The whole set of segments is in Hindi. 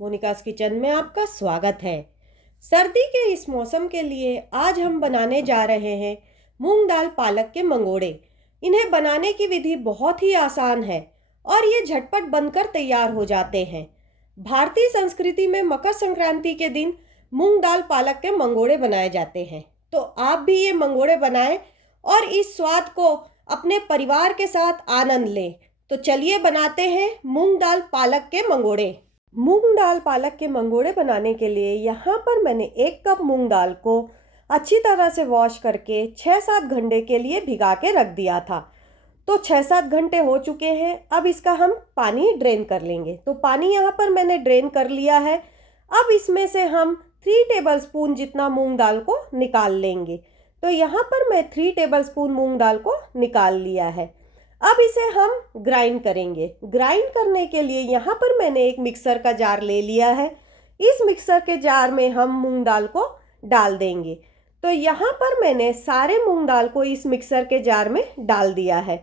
मोनिकास किचन में आपका स्वागत है। सर्दी के इस मौसम के लिए आज हम बनाने जा रहे हैं मूंग दाल पालक के मंगोड़े। इन्हें बनाने की विधि बहुत ही आसान है और ये झटपट बनकर तैयार हो जाते हैं। भारतीय संस्कृति में मकर संक्रांति के दिन मूंग दाल पालक के मंगोड़े बनाए जाते हैं, तो आप भी ये मंगोड़े बनाएं और इस स्वाद को अपने परिवार के साथ आनंद लें। तो चलिए बनाते हैं मूंग दाल पालक के मंगोड़े। मूंग दाल पालक के मंगोड़े बनाने के लिए यहाँ पर मैंने 1 कप मूंग दाल को अच्छी तरह से वॉश करके 6-7 घंटे के लिए भिगा के रख दिया था। तो 6-7 घंटे हो चुके हैं। अब इसका हम पानी ड्रेन कर लेंगे। तो पानी यहाँ पर मैंने ड्रेन कर लिया है। अब इसमें से हम 3 टेबलस्पून जितना मूंग दाल को निकाल लेंगे। तो यहाँ पर मैं 3 टेबलस्पून मूंग दाल को निकाल लिया है। अब इसे हम ग्राइंड करेंगे। ग्राइंड करने के लिए यहाँ पर मैंने एक मिक्सर का जार ले लिया है। इस मिक्सर के जार में हम मूंग दाल को डाल देंगे। तो यहाँ पर मैंने सारे मूंग दाल को इस मिक्सर के जार में डाल दिया है।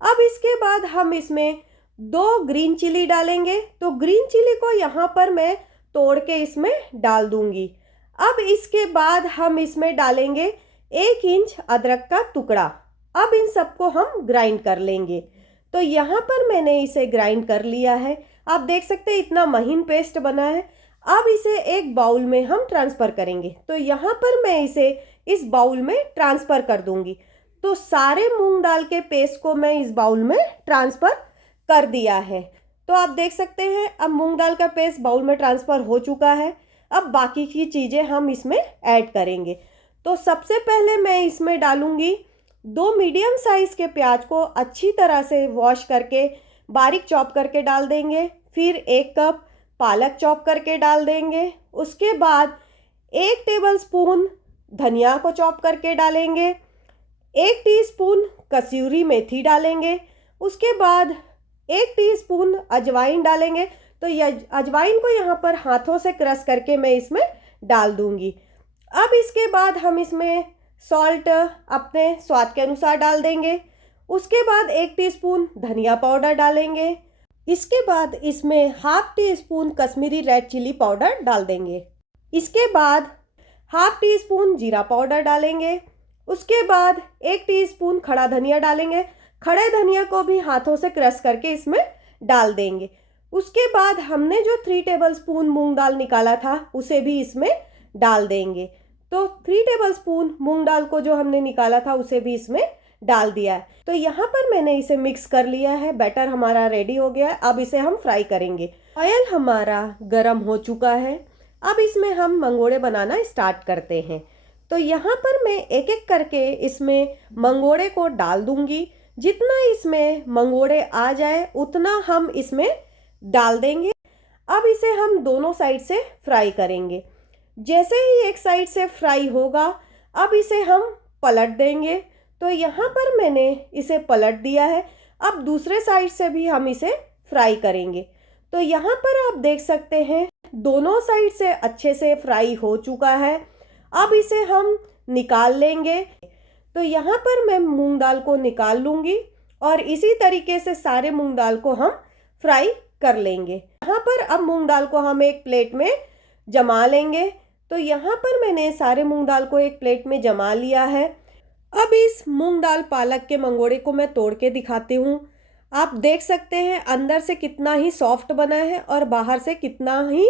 अब इसके बाद हम इसमें 2 ग्रीन चिली डालेंगे। तो ग्रीन चिली को यहाँ पर मैं तोड़ के इसमें डाल दूंगी। अब इसके बाद हम इसमें डालेंगे 1 इंच अदरक का टुकड़ा। अब इन सबको हम ग्राइंड कर लेंगे। तो यहाँ पर मैंने इसे ग्राइंड कर लिया है। आप देख सकते हैं इतना महीन पेस्ट बना है। अब इसे एक बाउल में हम ट्रांसफ़र करेंगे। तो यहाँ पर मैं इसे इस बाउल में ट्रांसफ़र कर दूंगी। तो सारे मूंग दाल के पेस्ट को मैं इस बाउल में ट्रांसफ़र कर दिया है। तो आप देख सकते हैं अब मूंग दाल का पेस्ट बाउल में ट्रांसफ़र हो चुका है। अब बाकी की चीज़ें हम इसमें ऐड करेंगे। तो सबसे पहले मैं इसमें डालूंगी 2 मीडियम साइज़ के प्याज को अच्छी तरह से वॉश करके बारीक चॉप करके डाल देंगे। फिर 1 कप पालक चॉप करके डाल देंगे। उसके बाद 1 टेबलस्पून धनिया को चॉप करके डालेंगे। 1 टीस्पून कसूरी मेथी डालेंगे। उसके बाद 1 टीस्पून अजवाइन डालेंगे। तो यह अजवाइन को यहाँ पर हाथों से क्रश करके मैं इसमें डाल दूँगी। अब इसके बाद हम इसमें सॉल्ट अपने स्वाद के अनुसार डाल देंगे। उसके बाद 1 टीस्पून धनिया पाउडर डालेंगे। इसके बाद इसमें half teaspoon Kashmiri red chilli powder डाल देंगे। इसके बाद हाफ टी स्पून जीरा पाउडर डालेंगे। उसके बाद 1 टीस्पून खड़ा धनिया डालेंगे। खड़े धनिया को भी हाथों से क्रश करके इसमें डाल देंगे। उसके बाद हमने जो 3 टेबलस्पून मूंग दाल निकाला था उसे भी इसमें डाल देंगे। तो 3 टेबलस्पून मूंग दाल को जो हमने निकाला था उसे भी इसमें डाल दिया है। तो यहाँ पर मैंने इसे मिक्स कर लिया है। बैटर हमारा रेडी हो गया है। अब इसे हम फ्राई करेंगे। ऑयल हमारा गरम हो चुका है। अब इसमें हम मंगोड़े बनाना स्टार्ट करते हैं। तो यहाँ पर मैं एक एक करके इसमें मंगोड़े को डाल दूंगी। जितना इसमें मंगोड़े आ जाए उतना हम इसमें डाल देंगे। अब इसे हम दोनों साइड से फ्राई करेंगे। जैसे ही एक साइड से फ्राई होगा अब इसे हम पलट देंगे। तो यहाँ पर मैंने इसे पलट दिया है। अब दूसरे साइड से भी हम इसे फ्राई करेंगे। तो यहाँ पर आप देख सकते हैं दोनों साइड से अच्छे से फ्राई हो चुका है। अब इसे हम निकाल लेंगे। तो यहाँ पर मैं मूंग दाल को निकाल लूँगी और इसी तरीके से सारे मूंग दाल को हम फ्राई कर लेंगे। यहाँ पर अब मूंग दाल को हम एक प्लेट में जमा लेंगे। तो यहाँ पर मैंने सारे मूंग दाल को एक प्लेट में जमा लिया है। अब इस मूंग दाल पालक के मंगोड़े को मैं तोड़ के दिखाती हूँ। आप देख सकते हैं अंदर से कितना ही सॉफ्ट बना है और बाहर से कितना ही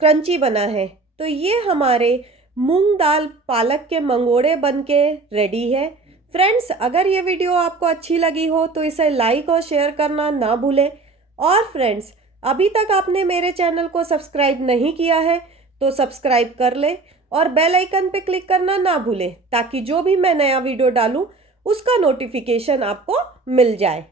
क्रंची बना है। तो ये हमारे मूंग दाल पालक के मंगोड़े बनके रेडी है। फ्रेंड्स, अगर ये वीडियो आपको अच्छी लगी हो तो इसे लाइक और शेयर करना ना भूलें। और फ्रेंड्स, अभी तक आपने मेरे चैनल को सब्सक्राइब नहीं किया है तो सब्सक्राइब कर ले और बेल आइकन पे क्लिक करना ना भूलें ताकि जो भी मैं नया वीडियो डालूं उसका नोटिफिकेशन आपको मिल जाए।